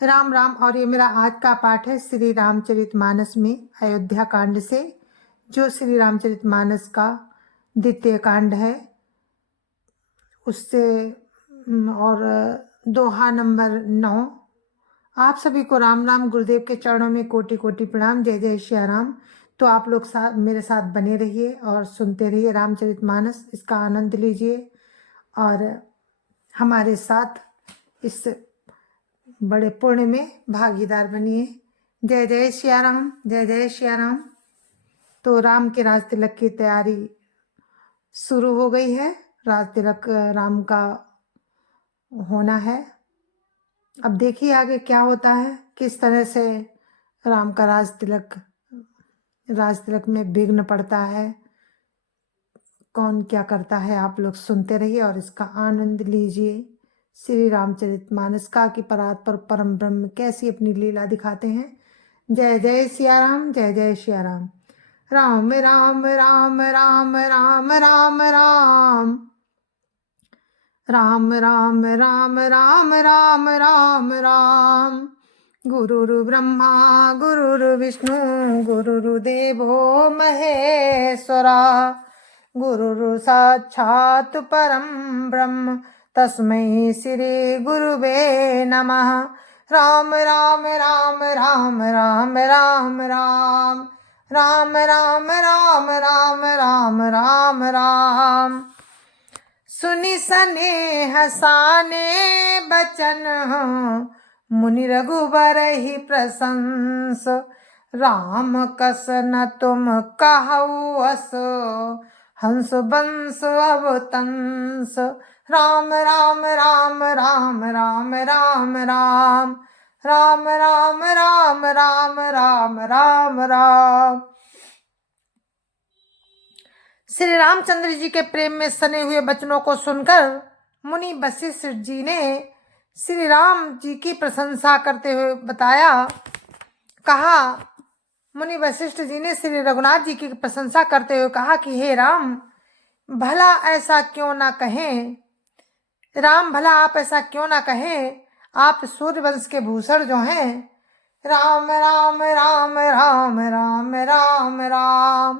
राम राम। और ये मेरा आज का पाठ है श्री रामचरितमानस में अयोध्या कांड से, जो श्री रामचरितमानस का द्वितीय कांड है उससे। और दोहा नंबर 9। आप सभी को राम राम। गुरुदेव के चरणों में कोटि कोटि प्रणाम। जय जय श्री राम। तो आप लोग मेरे साथ बने रहिए और सुनते रहिए रामचरितमानस, इसका आनंद लीजिए और हमारे साथ इस बड़े पुण्य में भागीदार बनिए। जय जय श्री राम, जय जय श्री राम। तो राम के राज तिलक की तैयारी शुरू हो गई है। राज तिलक राम का होना है। अब देखिए आगे क्या होता है, किस तरह से राम का राज तिलक में विघ्न पड़ता है, कौन क्या करता है। आप लोग सुनते रहिए और इसका आनंद लीजिए। श्री रामचरितमानस का कि परात्पर परम ब्रह्म कैसी अपनी लीला दिखाते हैं। जय जय सिया राम, जय जय सिया राम। राम राम राम राम राम राम राम राम राम राम राम राम राम राम। गुरुर् ब्रह्मा गुरुर्विष्णु गुरुर्देवो महेश्वरा, गुरुर् साक्षात् परं ब्रह्म तस्मै श्री गुरुवे नमः। राम राम राम राम राम राम राम राम राम राम राम राम राम राम। सुनि सनेह साने बचन, मुनि रघुबर ही प्रशंस। राम कस न तुम कहु अस, हंस बंस अवतंस। राम राम राम राम राम राम राम राम राम राम राम राम राम राम। श्री रामचंद्र जी के प्रेम में सने हुए वचनों को सुनकर मुनि वशिष्ठ जी ने श्री राम जी की प्रशंसा करते हुए कहा। मुनि वशिष्ठ जी ने श्री रघुनाथ जी की प्रशंसा करते हुए कहा कि हे राम, भला ऐसा क्यों ना कहें। राम, भला आप ऐसा क्यों ना कहें। आप सूर्य वंश के भूषण जो हैं। राम राम राम राम राम राम राम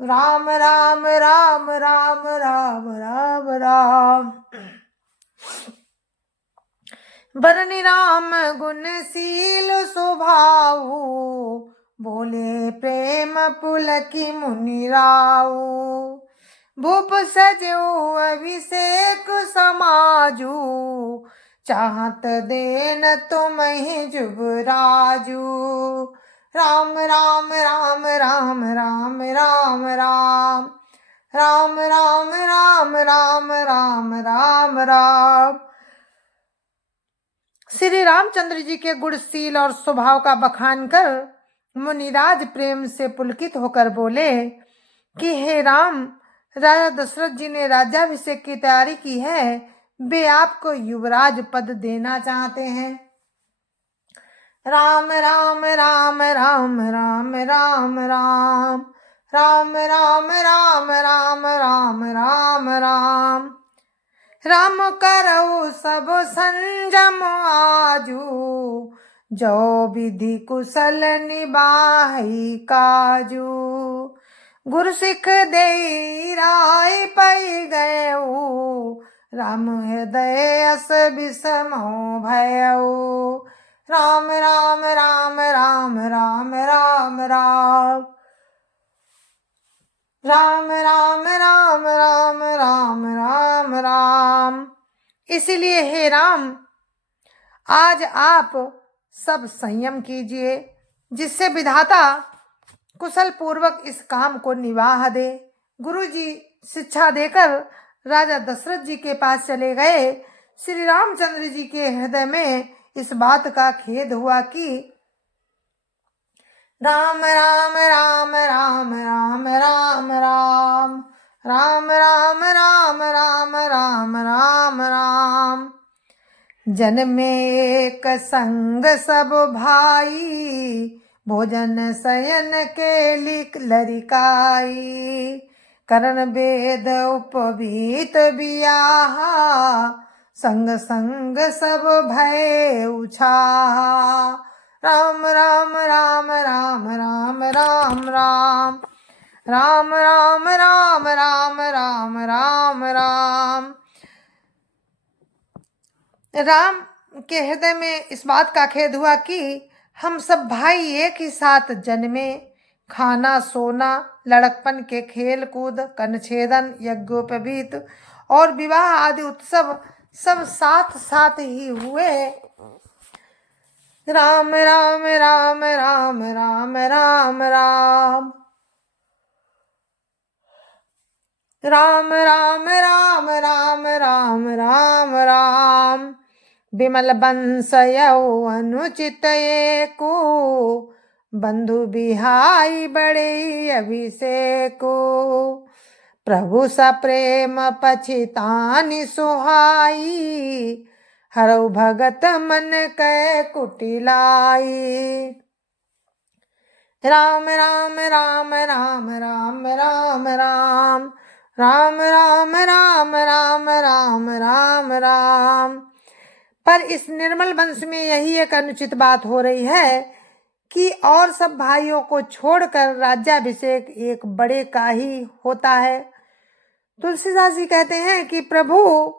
राम राम राम राम राम राम राम। बरनि राम गुणशील स्वभाव, बोले प्रेम पुलकी मुनि राऊ। भूप सजो अभिषेक समाजू, चाहत देन तुम ही जुगराजू। राम राम राम राम राम राम राम राम राम राम राम राम राम राम। श्री रामचंद्र जी के गुणशील और स्वभाव का बखान कर मुनिराज प्रेम से पुलकित होकर बोले कि हे राम, राजा दशरथ जी ने राज्याभिषेक की तैयारी की है। वे आपको युवराज पद देना चाहते हैं। राम राम राम राम राम राम राम राम राम राम राम राम राम राम। राम करऊ सब संजम आजू, जो विधि कुशल निबाही काजू। गुरु सिख दे राय पै गयऊ, राम हृदय अस विषमो भयऊ। राम राम राम राम राम राम राम राम राम राम राम राम राम राम। इसीलिए हे राम, आज आप सब संयम कीजिए, जिससे विधाता कुशल पूर्वक इस काम को निवाह दे। गुरु जी शिक्षा देकर राजा दशरथ जी के पास चले गए। श्री रामचंद्र जी के हृदय में इस बात का खेद हुआ कि राम राम राम राम राम राम राम राम राम राम राम राम राम राम। जन में एक संग सब भाई, भोजन शयन के लिख लरिकाई। करण वेद उपवीत बियाहा, संग संग सब भय उछाहा। राम राम राम राम राम राम राम राम राम राम राम राम राम राम। राम के हृदय में इस बात का खेद हुआ कि हम सब भाई एक ही साथ जन्मे, खाना सोना, लड़कपन के खेल कूद, कन्छेदन, यज्ञोपवीत और विवाह आदि उत्सव सब साथ साथ ही हुए। राम राम राम राम राम राम राम राम राम राम राम राम राम राम। विमल बंस अनुचित एको, बंधु बिहाई बड़े अभिषेको। प्रभु सप्रेम पछितानि सुहाई, हरौ भगत मन कै कुटिलाई। राम राम राम राम राम राम राम राम राम राम राम राम राम राम। पर इस निर्मल वंश में यही एक अनुचित बात हो रही है कि और सब भाइयों को छोड़कर राज्याभिषेक एक बड़े का ही होता है। तुलसीदास जी कहते हैं कि प्रभु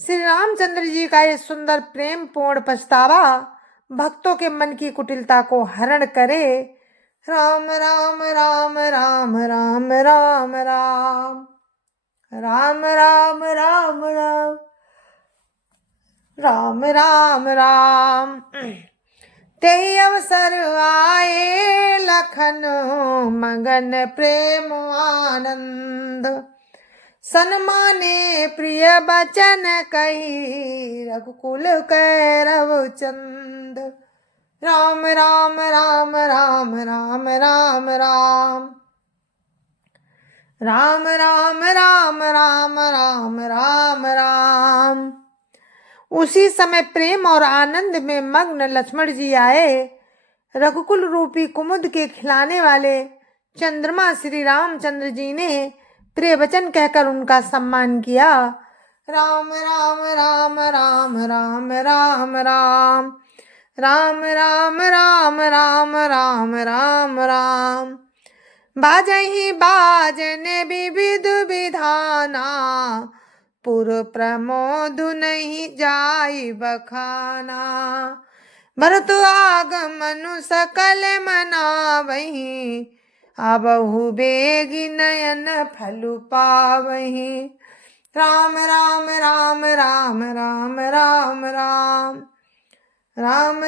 श्री रामचंद्र जी का ये सुंदर प्रेम पूर्ण पछतावा भक्तों के मन की कुटिलता को हरण करे। राम राम राम राम राम राम राम राम राम राम राम राम राम राम। तेहि अवसर आए लखन मगन प्रेम आनंद, सन्माने प्रिय बचन कही रघुकुल कैरव चंद। राम राम राम राम राम राम राम राम राम राम राम राम राम राम। उसी समय प्रेम और आनंद में मग्न लक्ष्मण जी आए। रघुकुल रूपी कुमुद के खिलाने वाले चंद्रमा श्री रामचंद्र जी ने प्रिय वचन कहकर उनका सम्मान किया। राम राम राम राम राम राम राम राम राम राम राम राम राम राम। बाजहि बाजन विविध विधाना, पुर प्रमोद नहीं जाई बखाना। भरत आगमनु सकल मनावही, अबहु बेगी नयन फलु पावही। राम राम राम राम राम राम राम राम राम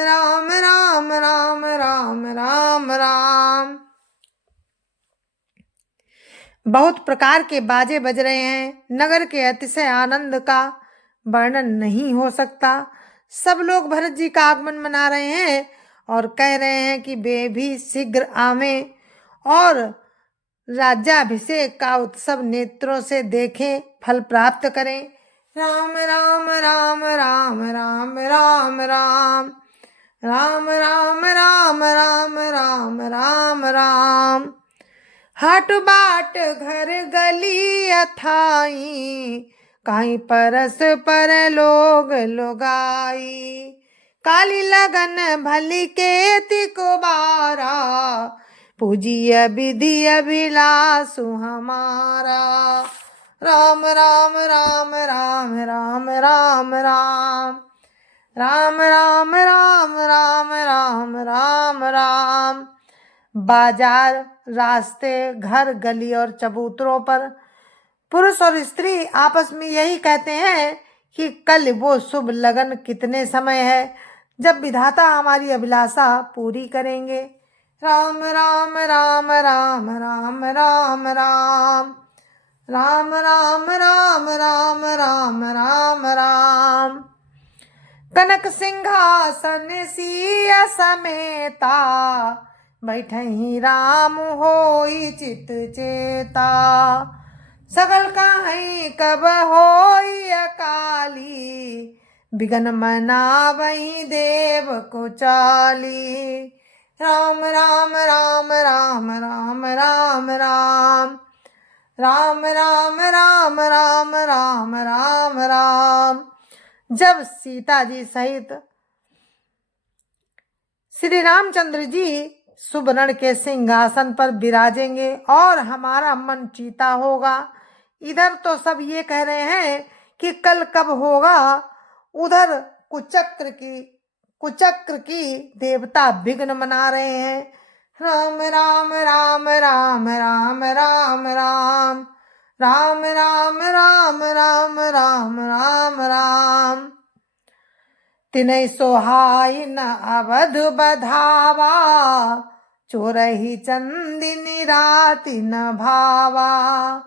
राम राम राम राम राम। बहुत प्रकार के बाजे बज रहे हैं। नगर के अतिशय आनंद का वर्णन नहीं हो सकता। सब लोग भरत जी का आगमन मना रहे हैं और कह रहे हैं कि वे भी शीघ्र आवें और राज्याभिषेक का उत्सव नेत्रों से देखें, फल प्राप्त करें। राम राम राम राम राम राम राम राम राम राम राम राम राम राम। हाट बाट घर गली अथाई, काई परस पर लोग लोगाई। काली लगन भली के तिको बारा, पूजिय विधि अभिलाषु हमारा। राम राम राम राम राम राम राम राम राम राम राम राम राम राम। बाजार, रास्ते, घर, गली और चबूतरों पर पुरुष और स्त्री आपस में यही कहते हैं कि कल वो शुभ लगन कितने समय है जब विधाता हमारी अभिलाषा पूरी करेंगे। राम राम राम राम राम राम राम राम राम राम राम राम राम राम। कनक सिंहासन सिया समेता, बैठहि राम होई चित चेता। सकल काहई कब होई अकाली, बिगन मनावहि देव को चाली। राम राम राम राम राम राम राम राम राम राम राम राम राम राम। जब सीता जी सहित श्री रामचंद्र जी सुवर्ण के सिंहासन पर विराजेंगे और हमारा मन चीता होगा। इधर तो सब ये कह रहे हैं कि कल कब होगा, उधर कुचक्र की देवता विघ्न मना रहे हैं। राम राम राम राम राम राम राम राम राम राम राम राम राम राम। तिनै सोहाई न अवध बधावा, चोरही चंदिनी राति न भावा।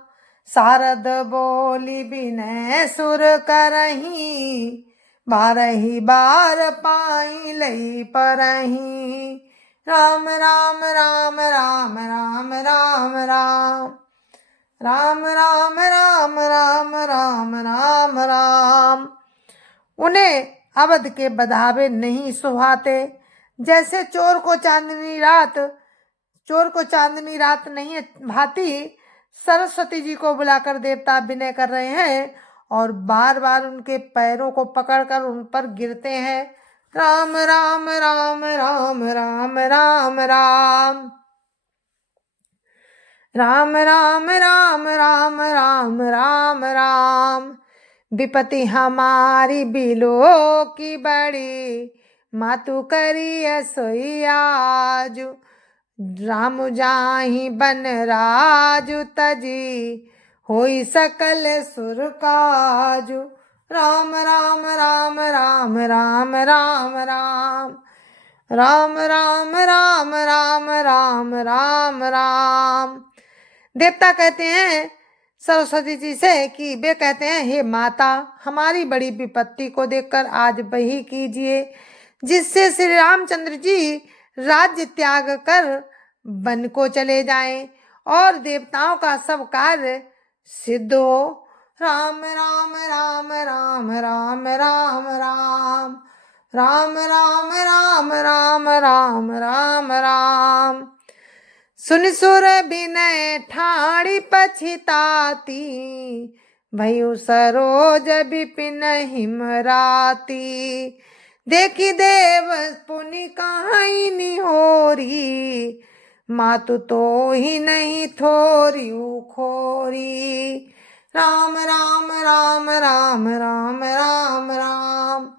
शारद बोली विनय सुर करही, बारही बार पाई लई परही। राम राम राम राम राम राम राम राम राम राम राम राम राम राम। उन्हें अवध के बधावे नहीं सुहाते। जैसे चोर को चांदनी रात नहीं भाती, सरस्वती जी को बुलाकर देवता विनय कर रहे हैं और बार बार उनके पैरों को पकड़कर उन पर गिरते हैं। राम राम राम राम राम राम राम राम राम राम राम राम राम राम। विपत्ति हमारी बिलो की बड़ी, मातु करी सोई आजु। राम जाहि बन राजु तजी, होई सकल सुर काजु। राम राम राम राम राम राम राम राम राम राम राम राम राम राम। देवता कहते हैं सरस्वती जी से कि वे कहते हैं, हे माता, हमारी बड़ी विपत्ति को देखकर आज वही कीजिए जिससे श्री रामचंद्र जी राज्य त्याग कर वन को चले जाएं और देवताओं का सब कार्य सिद्ध हो। राम राम राम राम राम राम राम राम राम राम राम राम राम राम। सुन सुर बिनय ठाणी पछिताती, भयु सरोज विपिन हिमराती। देखी देव पुनि कहाई निहोरी, मातु तो ही नहीं थोरी खोरी। राम राम राम राम राम राम राम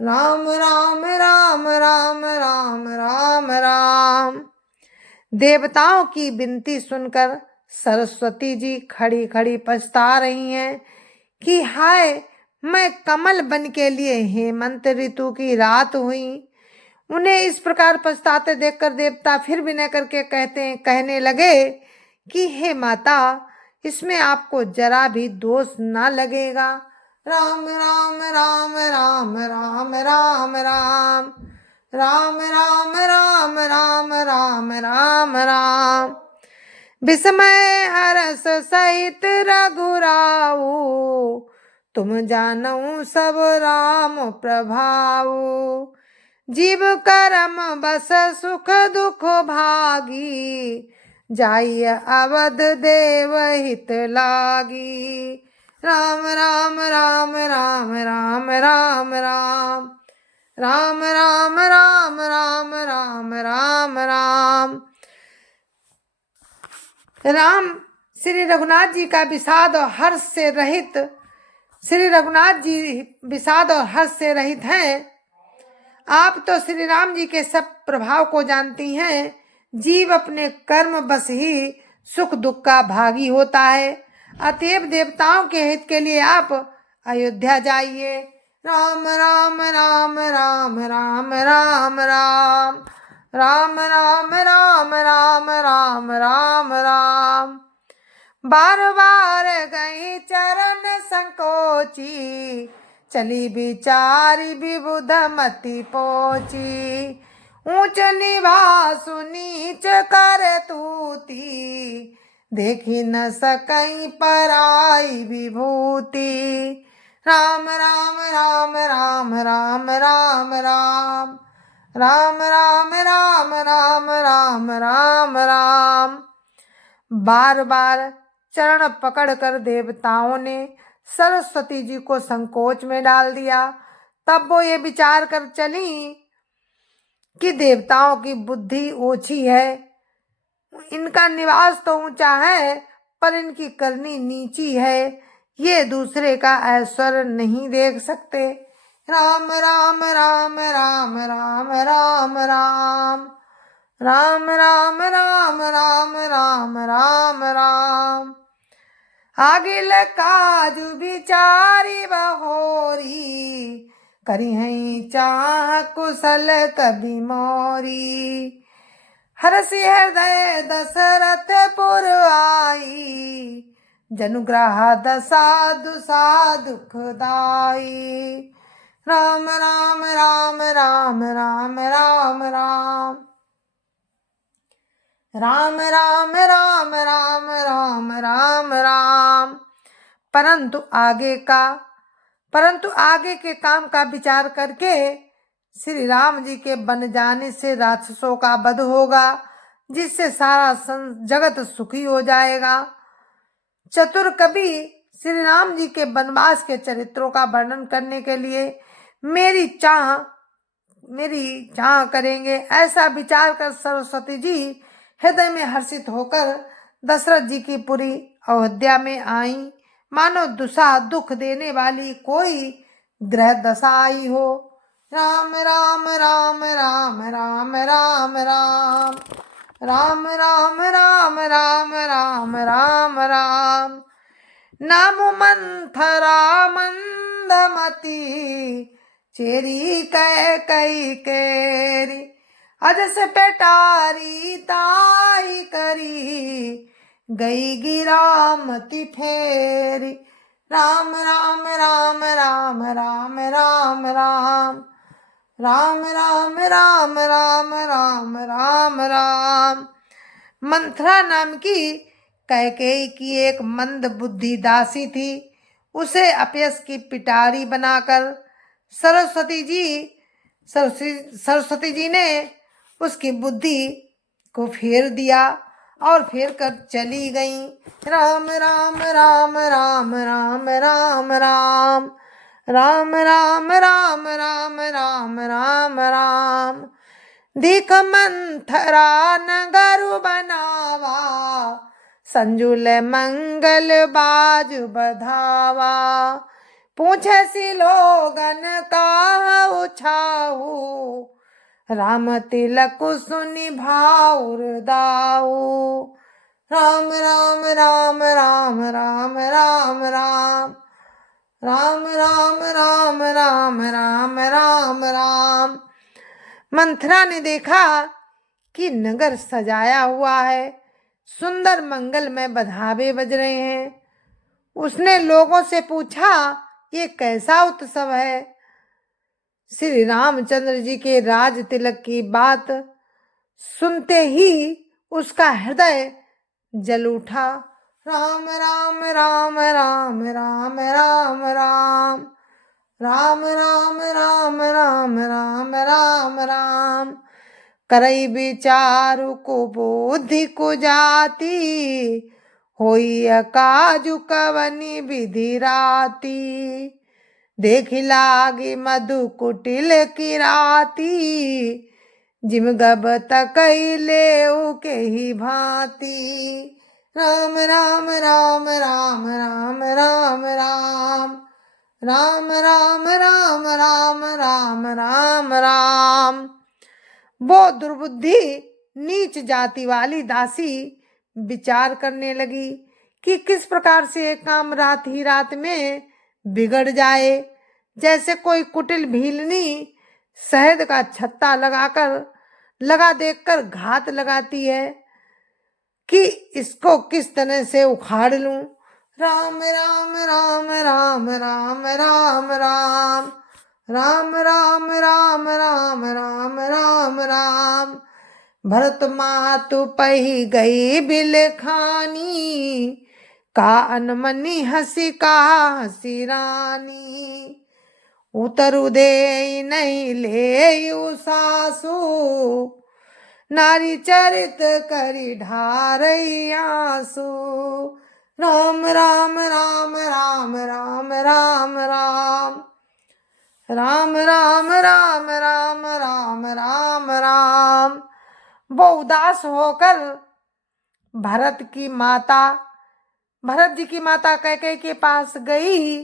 राम राम राम राम राम राम राम। देवताओं की विनती सुनकर सरस्वती जी खड़ी खड़ी पछता रही हैं कि हाय, मैं कमल बन के लिए हेमंत ऋतु की रात हुई। उन्हें इस प्रकार पछताते देखकर देवता फिर विनय करके कहने लगे कि हे माता, इसमें आपको जरा भी दोष ना लगेगा। राम राम राम राम राम राम राम राम राम राम राम राम राम राम। विस्मय हरस सहित रघुराऊ, तुम जानऊ सब राम प्रभाऊ। जीव करम बस सुख दुख भागी, जाइय अवध देव हित लागी। राम राम राम राम राम राम राम राम राम राम राम राम राम राम। राम श्री रघुनाथ जी का विषाद और हर्ष से रहित श्री रघुनाथ जी विषाद और हर्ष से रहित हैं। आप तो श्री राम जी के सब प्रभाव को जानती हैं। जीव अपने कर्म बस ही सुख दुख का भागी होता है। अतएव देवताओं के हित के लिए आप अयोध्या जाइए। राम राम राम राम राम राम राम राम राम राम राम राम राम राम। बार बार गई चरण संकोची, चली बिचारी विबुध मति पोची। ऊंच निवासु नीच कर तूती, देखी न सकई पराई विभूति। राम राम राम राम राम राम राम राम राम राम राम राम राम राम। बार बार चरण पकड़कर देवताओं ने सरस्वती जी को संकोच में डाल दिया। तब वो ये विचार कर चली कि देवताओं की बुद्धि ओछी है, इनका निवास तो ऊंचा है पर इनकी करनी नीची है, ये दूसरे का ऐश्वर्य नहीं देख सकते। राम राम राम राम राम राम राम राम राम राम राम राम राम राम। आगिल काजु बिचारी बहोरी, करी हैं चाह कुशल कभी मोरी। हरसि हृदय दशरथ पुर आई, जनुग्रह दशा दुसा दुखदाई। राम राम राम राम राम राम राम राम राम राम राम राम राम राम। परंतु आगे के काम का विचार करके श्री राम जी के बन जाने से राक्षसों का वध होगा, जिससे सारा जगत सुखी हो जाएगा। चतुर कवि श्री राम जी के वनवास के चरित्रों का वर्णन करने के लिए मेरी चाह करेंगे। ऐसा विचार कर सरस्वती जी हृदय में हर्षित होकर दशरथ जी की पुरी अयोध्या में आई, मानो दुख देने वाली कोई ग्रह दशा आई हो। राम राम राम राम राम राम राम राम राम राम राम राम राम राम। नाम मंथरा मंदमती, चेरी कई केरी, अजस पेटारी ताई करी, गई गिरामती फेरी। राम राम राम राम राम राम राम राम राम राम राम राम राम राम। मंथरा नाम की कैकेयी की एक मंद बुद्धि दासी थी। उसे अपयश की पिटारी बनाकर सरस्वती जी ने उसकी बुद्धि को फेर दिया और फेर कर चली गई। राम राम राम राम राम राम राम राम राम राम राम राम राम राम। दिख मंथरा नगर बनावा, संजुल मंगल बाजु बधावा। पूछे सी लोगन का छाऊ, राम तिलक सुनि भाउर दाऊ। राम राम राम राम राम राम राम राम राम राम राम राम राम राम। मंथरा ने देखा कि नगर सजाया हुआ है, सुंदर मंगलमय बधावे बज रहे हैं। उसने लोगों से पूछा, ये कैसा उत्सव है? श्री रामचंद्र जी के राज तिलक की बात सुनते ही उसका हृदय जल उठा। राम राम राम राम राम राम राम राम राम राम राम राम राम राम। करई विचारु को बुद्धि को जाती, होई काजु कवनी विधि राती। देखि लागी मधु कुटिल की राती, जिम गब तकई लेऊ के ही भांति। राम राम राम राम राम राम राम राम राम राम राम राम राम राम। वो दुर्बुद्धि नीच जाति वाली दासी विचार करने लगी कि किस प्रकार से एक काम रात ही रात में बिगड़ जाए। जैसे कोई कुटिल भीलनी शहद का छत्ता लगा देखकर घात लगाती है कि इसको किस तरह से उखाड़ लूं। राम राम राम राम राम राम राम राम राम राम राम राम राम राम। भरत मातु पही गई बिलखानी, का अनमनी हसी कहा हसी रानी। उतरु दे नहीं ले सासू, नारी चरित करी ढारई आंसू। राम राम राम राम राम राम राम राम राम राम राम राम राम राम। वो उदास होकर भरत जी की माता कैकेयी के पास गई।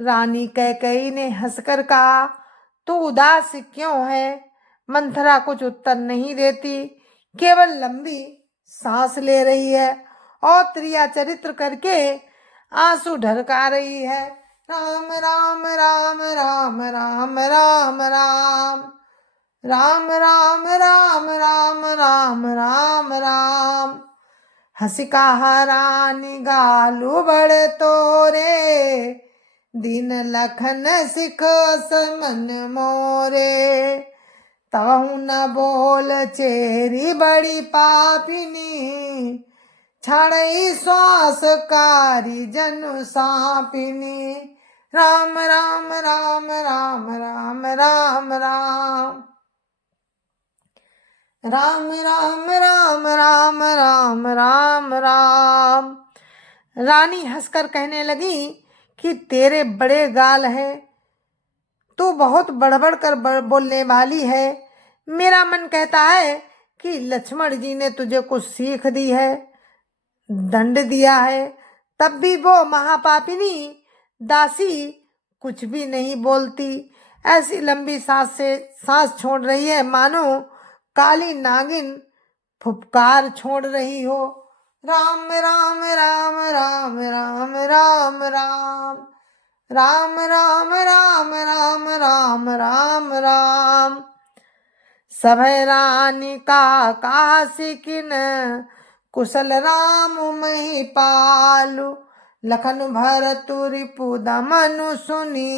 रानी कैकेयी ने हंसकर कहा, तू उदास क्यों है? मंथरा कुछ उत्तर नहीं देती, केवल लंबी सांस ले रही है और त्रिया चरित्र करके आंसू ढरका रही है। राम राम राम राम राम राम राम राम राम राम राम राम राम राम। हसिका रानी गालू बड़ तोरे, दीन लखन सिख समन मोरे। ताहू न बोल चेरी बड़ी पापिनी, छाड़ई श्वास कारी जनु सापिनी। राम राम राम राम राम राम राम राम राम राम राम राम राम राम। रानी हंसकर कहने लगी कि तेरे बड़े गाल है, तू बहुत बड़बड़ कर बोलने वाली है। मेरा मन कहता है कि लक्ष्मण जी ने तुझे कुछ सीख दी है, दंड दिया है, तब भी वो महापापिनी दासी कुछ भी नहीं बोलती। ऐसी लंबी सांस से सांस छोड़ रही है मानो काली नागिन फुफकार छोड़ रही हो। राम राम राम राम राम राम राम राम राम राम राम राम राम राम। सभय रानी का कासिकिन, कुशल राम मही पालु। लखन भरतु रिपु दमनु सुनी,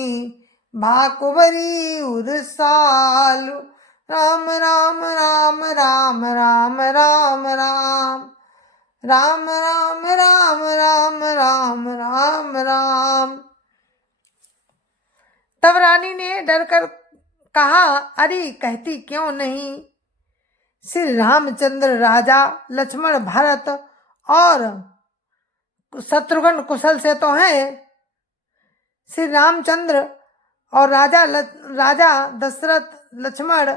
भाकुबरी उरसालु। राम राम राम राम राम राम राम राम राम राम राम राम राम राम। तब रानी ने डरकर कहा, अरे कहती क्यों नहीं? श्री रामचंद्र राजा लक्ष्मण भरत और शत्रुघ्न कुशल से तो हैं। श्री रामचंद्र और राजा दशरथ लक्ष्मण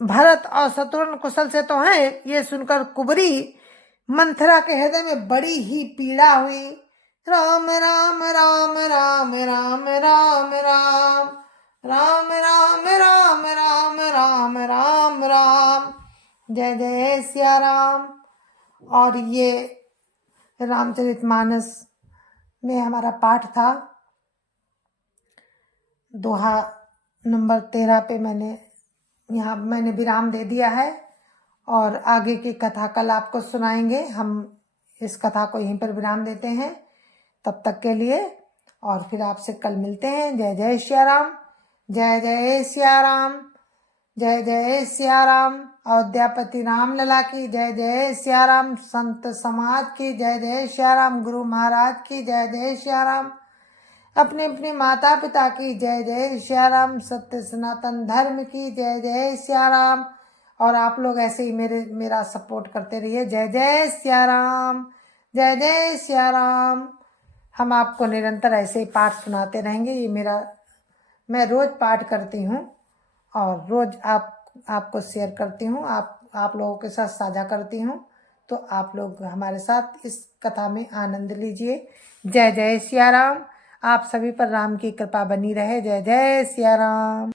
भरत और शत्रुघ्न कुशल से तो हैं। ये सुनकर कुबरी मंथरा के हृदय में बड़ी ही पीड़ा हुई। राम राम राम राम राम राम राम राम राम राम राम राम राम राम। जय जय सिया राम। और ये रामचरितमानस में हमारा पाठ था। दोहा नंबर 13 पे मैंने विराम दे दिया है और आगे की कथा कल आपको सुनाएंगे। हम इस कथा को यहीं पर विराम देते हैं तब तक के लिए, और फिर आपसे कल मिलते हैं। जय जय सिया राम। जय जय सिया राम। जय जय सिया राम। अयोध्यापति राम लला की जय। जय सिया राम। संत समाज की जय। जय सिया राम। गुरु महाराज की जय। जय सिया राम। अपने अपने माता पिता की जय। जय सिया राम। सत्य सनातन धर्म की जय। जय सिया राम। और आप लोग ऐसे ही मेरा सपोर्ट करते रहिए। जय जय सिया राम। जय जय सिया राम। हम आपको निरंतर ऐसे ही पाठ सुनाते रहेंगे। ये मैं रोज पाठ करती हूँ और रोज आपको शेयर करती हूँ, आप लोगों के साथ साझा करती हूँ। तो आप लोग हमारे साथ इस कथा में आनंद लीजिए। जय जय सिया राम। आप सभी पर राम की कृपा बनी रहे। जय जय सिया राम।